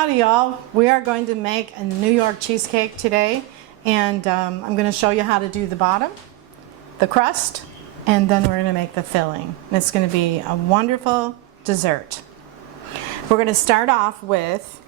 Howdy y'all, we are going to make a New York cheesecake today, and I'm going to show you how to do the bottom, the crust, and then we're going to make the filling. And it's going to be a wonderful dessert. We're going to start off with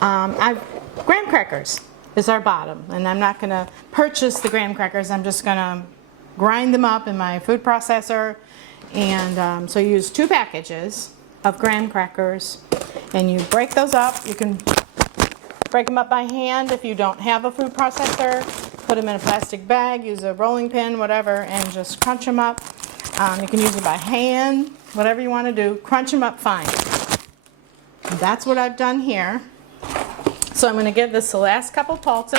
graham crackers is our bottom, and I'm not going to purchase the graham crackers. I'm just going to grind them up in my food processor, and so you use 2 packages of graham crackers, and you break those up. You can break them up by hand if you don't have a food processor. Put them in a plastic bag, use a rolling pin, whatever, and just crunch them up. You can use it by hand, whatever you want to do. Crunch them up fine. And that's what I've done here. So I'm going to give this the last couple pulses.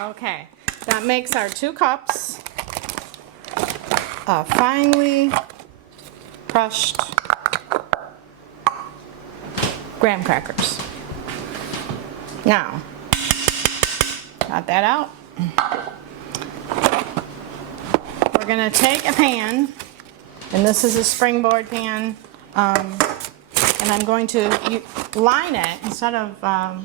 Okay, that makes our 2 cups of finely crushed graham crackers. Now, got that out. We're going to take a pan, and this is a springboard pan, and I'm going to line it instead of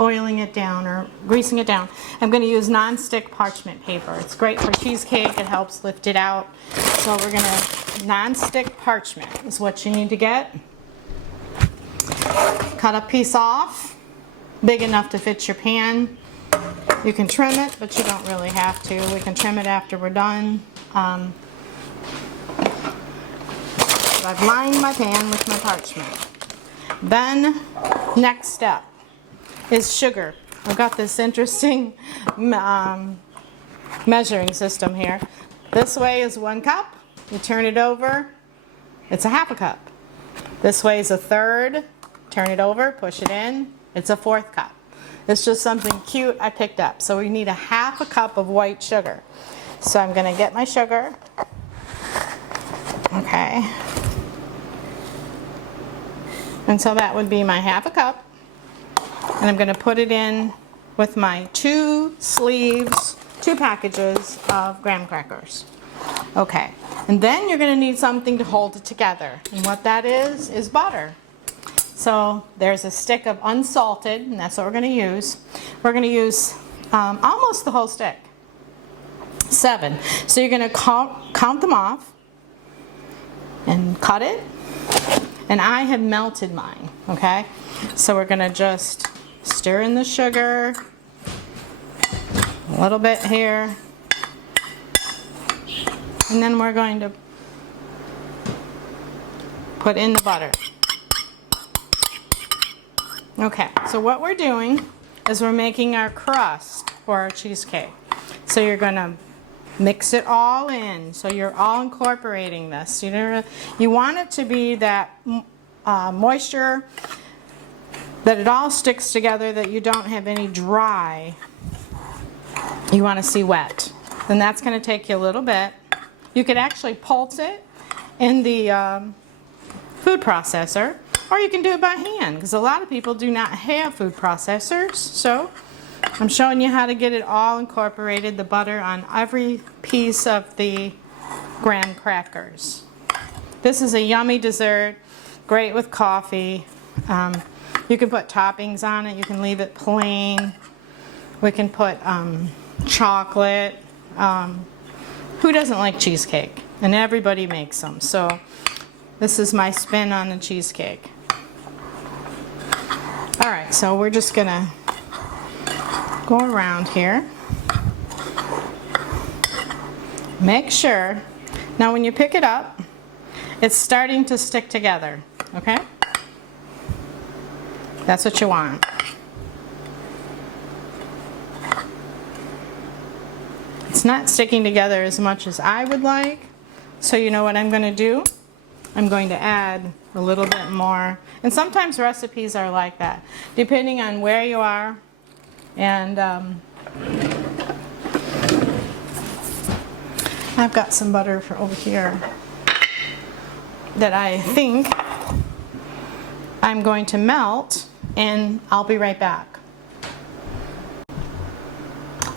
oiling it down or greasing it down. I'm going to use non-stick parchment paper. It's great for cheesecake. It helps lift it out. So we're going to, non-stick parchment is what you need to get. Cut a piece off, big enough to fit your pan. You can trim it, but you don't really have to. We can trim it after we're done. I've lined my pan with my parchment. Then, next step is sugar. I've got this interesting measuring system here. This way is 1 cup. You turn it over, it's a 1/2 cup. This way is 1/3. Turn it over, push it in, it's a 1/4 cup. It's just something cute I picked up. So we need a 1/2 cup of white sugar. So I'm going to get my sugar. Okay. And so that would be my 1/2 cup. And I'm going to put it in with my 2 sleeves, 2 packages of graham crackers. Okay, and then you're going to need something to hold it together. And what that is butter. So there's a stick of unsalted, and that's what we're going to use. We're going to use almost the whole stick. 7. So you're going to count them off and cut it. And I have melted mine, okay? So we're going to just stir in the sugar, a little bit here, and then we're going to put in the butter. Okay, so what we're doing is we're making our crust for our cheesecake. So you're going to mix it all in, so you're all incorporating this. You want it to be that moisture, that it all sticks together, that you don't have any dry. You want to see wet. And that's going to take you a little bit. You could actually pulse it in the food processor, or you can do it by hand, because a lot of people do not have food processors. So I'm showing you how to get it all incorporated, the butter on every piece of the graham crackers. This is a yummy dessert, great with coffee. You can put toppings on it. You can leave it plain. We can put chocolate. Who doesn't like cheesecake? And everybody makes them. So this is my spin on the cheesecake. All right, so we're just going to go around here. Make sure. Now when you pick it up, it's starting to stick together, okay? That's what you want. It's not sticking together as much as I would like. So you know what I'm going to do? I'm going to add a little bit more. And sometimes recipes are like that, depending on where you are. And I've got some butter for over here that I think I'm going to melt, and I'll be right back.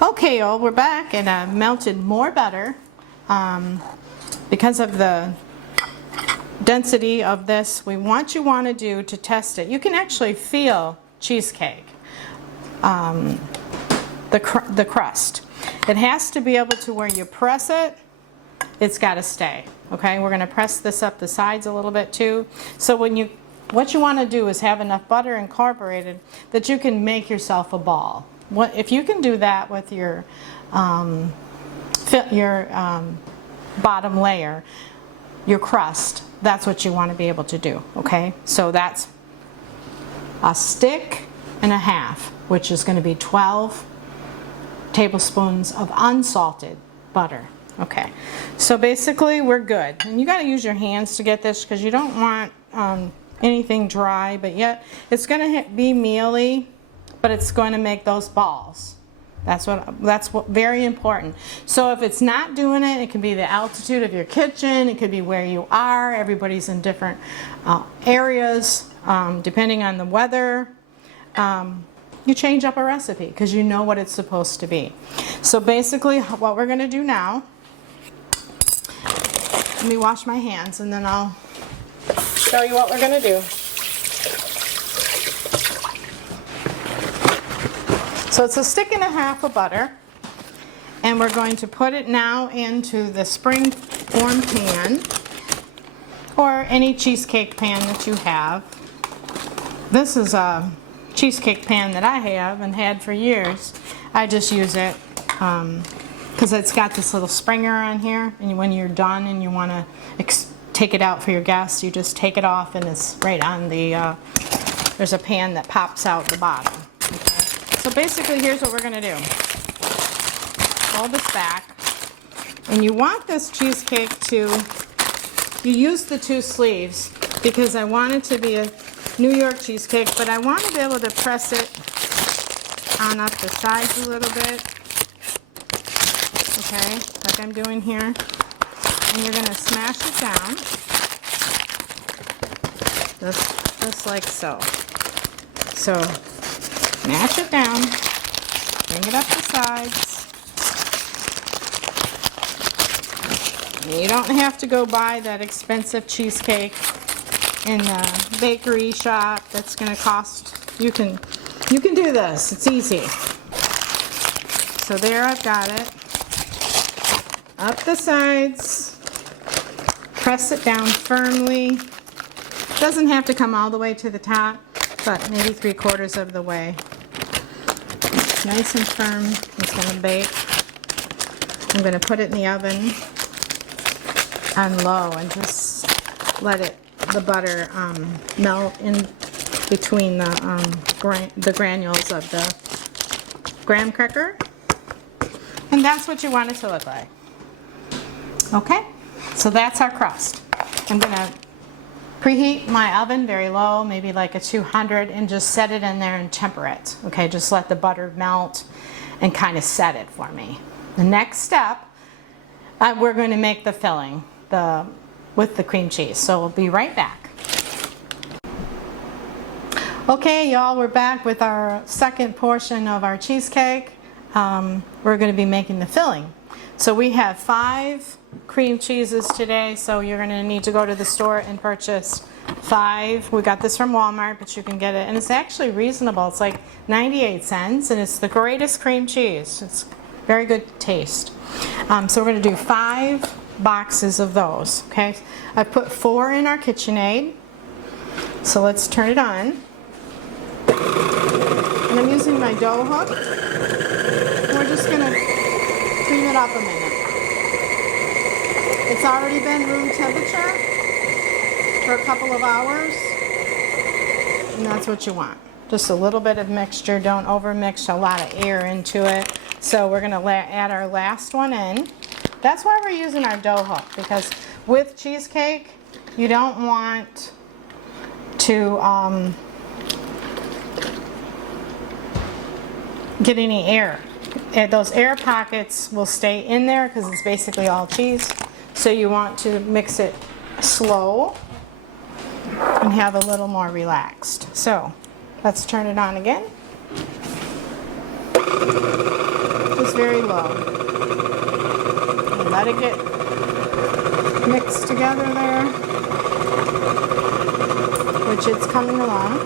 Okay, y'all, we're back, and I've melted more butter. because of the density of this, what you want to do to test it, you can actually feel cheesecake, the crust. It has to be able to where you press it, it's got to stay. Okay, we're going to press this up the sides a little bit too. So what you want to do is have enough butter incorporated that you can make yourself a ball. If you can do that with your bottom layer, your crust, that's what you want to be able to do. Okay, so that's a stick and a half, which is going to be 12 tablespoons of unsalted butter. Okay, so basically we're good. And you got to use your hands to get this because you don't want anything dry, but yet it's going to be mealy, but it's going to make those balls. That's what very important. So if it's not doing it, it can be the altitude of your kitchen, it could be where you are. Everybody's in different areas, depending on the weather. You change up a recipe because you know what it's supposed to be. So basically what we're going to do now, let me wash my hands and then I'll show you what we're going to do. So it's a stick and a half of butter, and we're going to put it now into the spring form pan or any cheesecake pan that you have. This is a cheesecake pan that I have and had for years. I just use it because it's got this little springer on here, and when you're done and you want to take it out for your guests, you just take it off and it's right on the, there's a pan that pops out the bottom. Okay. So basically here's what we're going to do. Fold this back, and you want this cheesecake to, you use the 2 sleeves because I want it to be a New York cheesecake, but I want to be able to press it on up the sides a little bit. Okay, like I'm doing here. And you're going to smash it down. Just like so. So, mash it down. Bring it up the sides. And you don't have to go buy that expensive cheesecake in the bakery shop that's going to cost, you can do this. It's easy. So there, I've got it. Up the sides. Press it down firmly. Doesn't have to come all the way to the top, but maybe 3/4 of the way. It's nice and firm. It's going to bake. I'm going to put it in the oven on low and just let the butter melt in between the granules of the graham cracker. And that's what you want it to look like. Okay, so that's our crust. I'm going to preheat my oven very low, maybe like a 200, and just set it in there and temper it. Okay, just let the butter melt and kind of set it for me. The next step, we're going to make the filling with the cream cheese. So we'll be right back. Okay, y'all, we're back with our second portion of our cheesecake. We're going to be making the filling. So we have 5 cream cheeses today, so you're going to need to go to the store and purchase 5. We got this from Walmart, but you can get it, and it's actually reasonable. It's like 98 cents, and it's the greatest cream cheese. It's very good taste. So we're going to do 5 boxes of those. Okay, I put 4 in our KitchenAid, so let's turn it on. And I'm using my dough hook. We're just going to cream it up a minute. It's already been room temperature for a couple of hours, and that's what you want. Just a little bit of mixture. Don't overmix a lot of air into it. So we're going to add our last one in. That's why we're using our dough hook, because with cheesecake, you don't want to get any air. Those air pockets will stay in there because it's basically all cheese. So you want to mix it slow and have a little more relaxed. So let's turn it on again. Just very low. And let it get mixed together there, which it's coming along.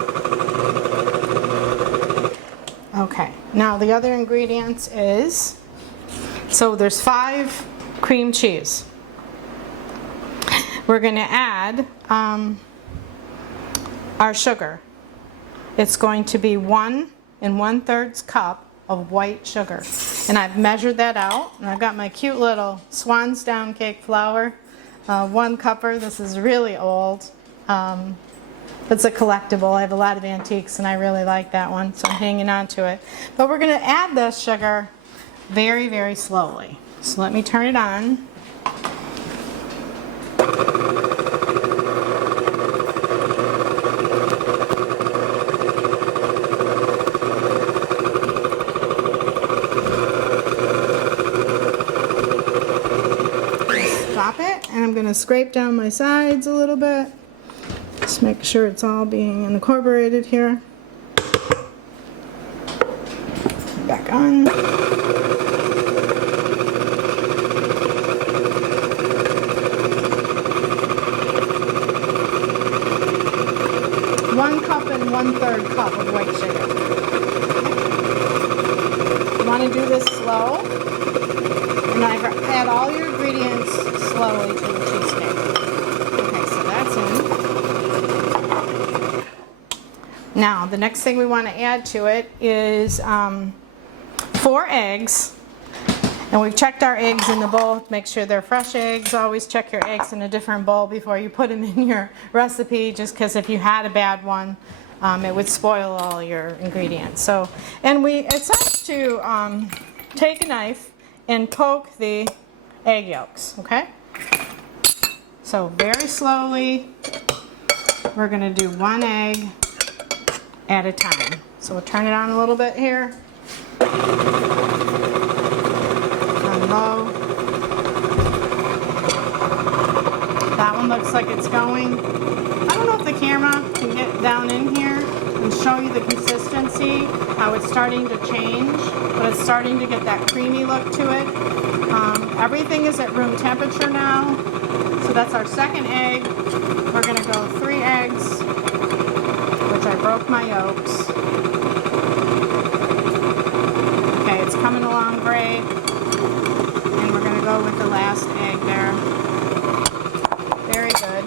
Okay, now the other ingredients is, so there's 5 cream cheese. We're going to add our sugar. It's going to be 1 1/3 cup of white sugar. And I've measured that out. And I've got my cute little Swan's Down cake flour, 1 cupper. This is really old. It's a collectible. I have a lot of antiques and I really like that one, so I'm hanging on to it. But we're going to add this sugar very, very slowly. So let me turn it on. Stop it, and I'm going to scrape down my sides a little bit. Just make sure it's all being incorporated here. Back on. One cup and 1/3 cup of white sugar. You want to do this slow, and add all your ingredients slowly to the cheesecake. Okay, so that's in. Now, the next thing we want to add to it is 4 eggs. And we've checked our eggs in the bowl to make sure they're fresh eggs. Always check your eggs in a different bowl before you put them in your recipe, just because if you had a bad one, it would spoil all your ingredients. So, and it's up to take a knife and poke the egg yolks, okay? So very slowly, we're going to do 1 egg at a time. So we'll turn it on a little bit here. Low. That one looks like it's going. I don't know if the camera can get down in here and show you the consistency, how it's starting to change, but it's starting to get that creamy look to it. Everything is at room temperature now, so that's our 2nd egg. We're going to go 3 eggs, which I broke my yolks. Okay, it's coming along great. Go with the last egg there. Very good.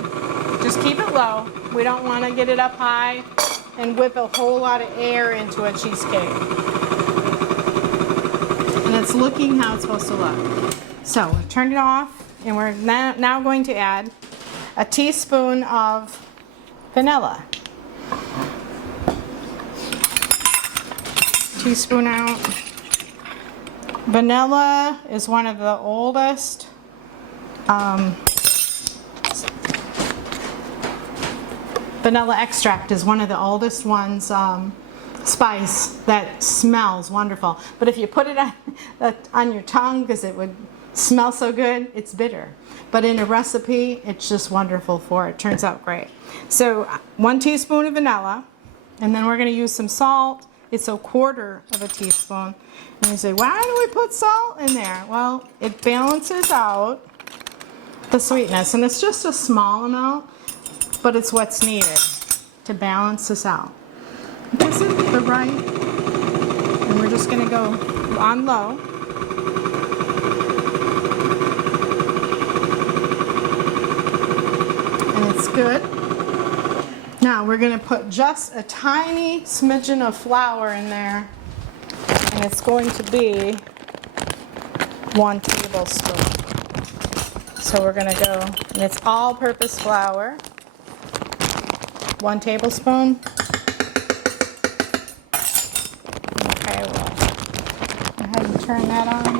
Just keep it low. We don't want to get it up high and whip a whole lot of air into a cheesecake. And it's looking how it's supposed to look. So we've turned it off, and we're now going to add a teaspoon of vanilla. Teaspoon out. Vanilla is one of the oldest vanilla extract is one of the oldest ones, spice that smells wonderful. But if you put it on your tongue, because it would smell so good, it's bitter. But in a recipe, it's just wonderful for it. Turns out great. So 1 teaspoon of vanilla, and then we're going to use some salt. It's a 1/4 of a teaspoon. And you say, why do we put salt in there? Well, it balances out the sweetness. And it's just a small amount, but it's what's needed to balance this out. This is the right. And we're just going to go on low. And it's good. Now we're going to put just a tiny smidgen of flour in there, and it's going to be 1 tablespoon. So we're going to go, and it's all-purpose flour, 1 tablespoon. Okay, we'll go ahead and turn that on,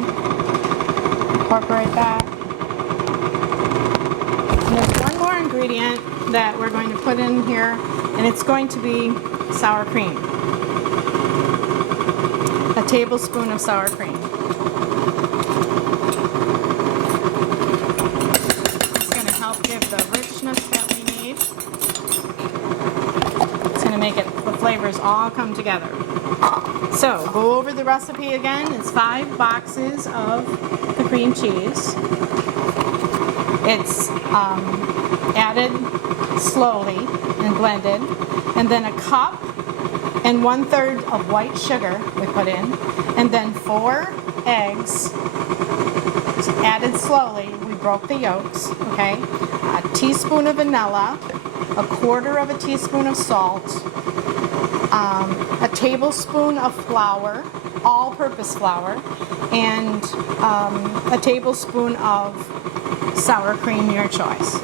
incorporate that. And there's one more ingredient that we're going to put in here, and it's going to be sour cream. A tablespoon of sour cream. It's going to help give the richness that we need. It's going to make the flavors all come together. So, go over the recipe again. It's 5 boxes of the cream cheese. It's added slowly and blended, and then a cup and 1/3 of white sugar we put in, and then 4 eggs added slowly. We broke the yolks, okay? A teaspoon of vanilla, 1/4 of a teaspoon of salt, a tablespoon of flour, all-purpose flour, and a tablespoon of sour cream, your choice.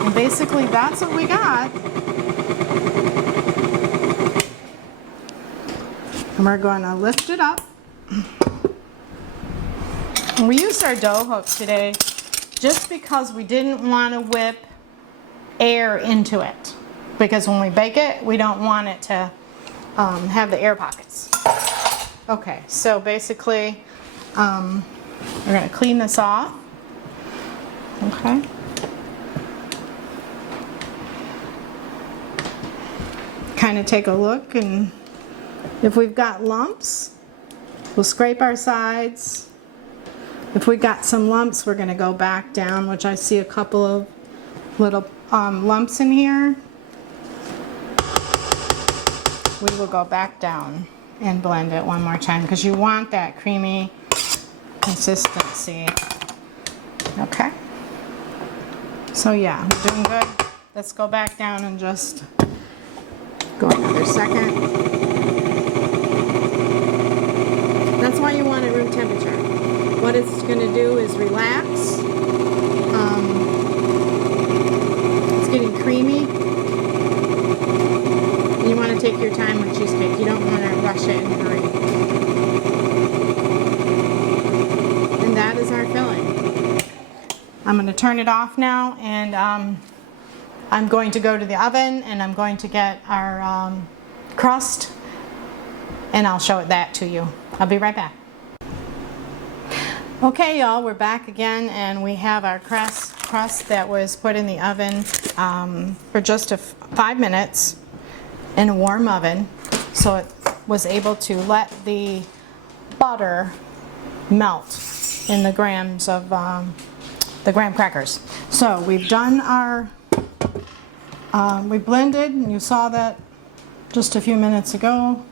And basically that's what we got. And we're going to lift it up. And we used our dough hook today just because we didn't want to whip air into it. Because when we bake it, we don't want it to have the air pockets. Okay, so basically we're going to clean this off. Okay. Kind of take a look, and if we've got lumps, we'll scrape our sides. If we got some lumps, we're going to go back down, which I see a couple of little lumps in here. We will go back down and blend it one more time because you want that creamy consistency. Okay. So yeah, we're doing good. Let's go back down and just go another second. That's why you want it room temperature. What it's going to do is relax. It's getting creamy. You want to take your time with cheesecake. You don't want to rush it and hurry. And that is our filling. I'm going to turn it off now, and I'm going to go to the oven, and I'm going to get our crust, and I'll show that to you. I'll be right back. Okay, y'all, we're back again, and we have our crust that was put in the oven for just 5 minutes in a warm oven, so it was able to let the butter melt in the grams of the graham crackers. So we've done our, we blended, and you saw that just a few minutes ago.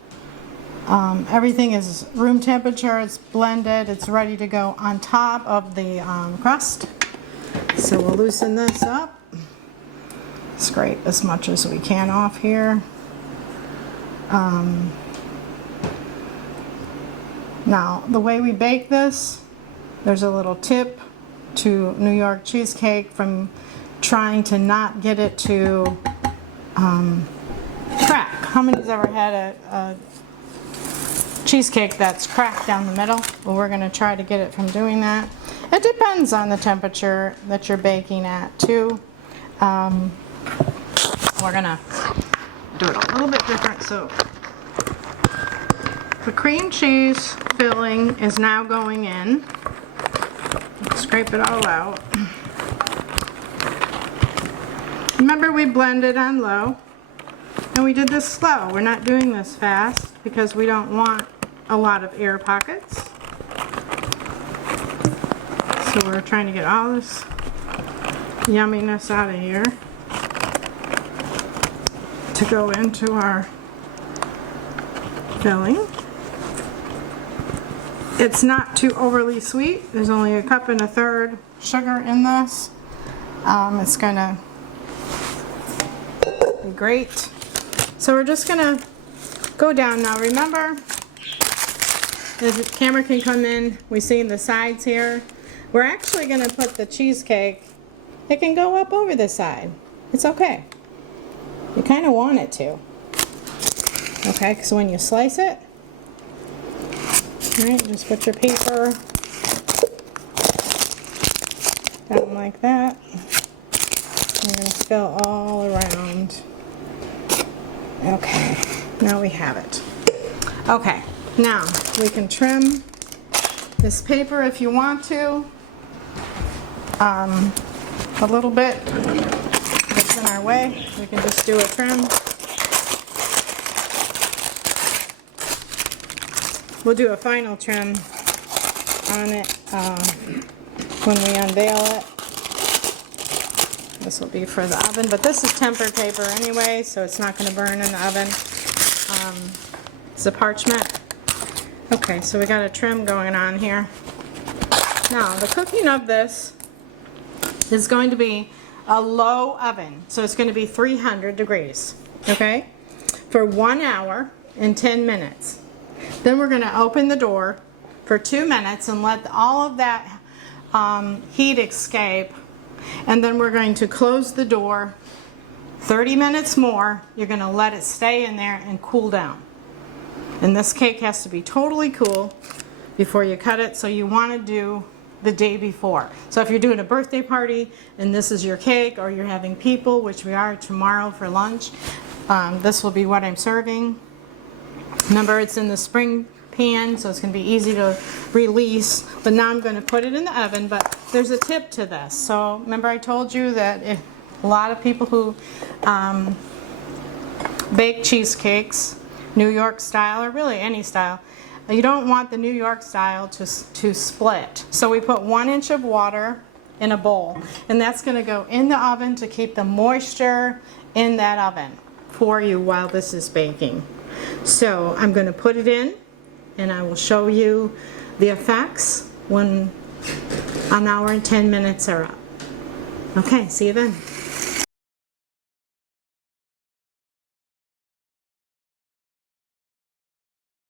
Everything is room temperature, it's blended, it's ready to go on top of the crust. So we'll loosen this up, scrape as much as we can off here. Now, the way we bake this, there's a little tip to New York Cheesecake from trying to not get it to crack. How many's ever had a cheesecake that's cracked down the middle? Well, we're going to try to get it from doing that. It depends on the temperature that you're baking at too. We're going to do it a little bit different. So the cream cheese filling is now going in. Scrape it all out. Remember, we blended on low, and we did this slow. We're not doing this fast because we don't want a lot of air pockets. So we're trying to get all this yumminess out of here to go into our filling. It's not too overly sweet. There's only 1 1/3 cups sugar in this. It's gonna be great. So we're just gonna go down now. Remember, the camera can come in. We see the sides here. We're actually gonna put the cheesecake. It can go up over the side. It's okay. You kind of want it to. Okay, so when you slice it, right, just put your paper down like that. We're going to fill all around. Okay, now we have it. Okay, now we can trim this paper if you want to. A little bit. If it's in our way, we can just do a trim. We'll do a final trim on it when we unveil it. This will be for the oven, but this is tempered paper anyway, so it's not going to burn in the oven. It's a parchment. Okay, so we got a trim going on here. Now, the cooking of this is going to be a low oven, so it's going to be 300 degrees, okay, for 1 hour and 10 minutes. Then we're going to open the door for 2 minutes and let all of that heat escape, and then we're going to close the door 30 minutes more. You're going to let it stay in there and cool down. And this cake has to be totally cool before you cut it, so you want to do the day before. So if you're doing a birthday party and this is your cake, or you're having people, which we are tomorrow for lunch, this will be what I'm serving. Remember, it's in the spring pan, so it's going to be easy to release. But now I'm going to put it in the oven, but there's a tip to this. So remember I told you that if a lot of people who bake cheesecakes, New York style, or really any style, you don't want the New York style to split. So we put 1 inch of water in a bowl, and that's going to go in the oven to keep the moisture in that oven for you while this is baking. So I'm going to put it in, and I will show you the effects when 1 hour and 10 minutes are up. Okay, see you then.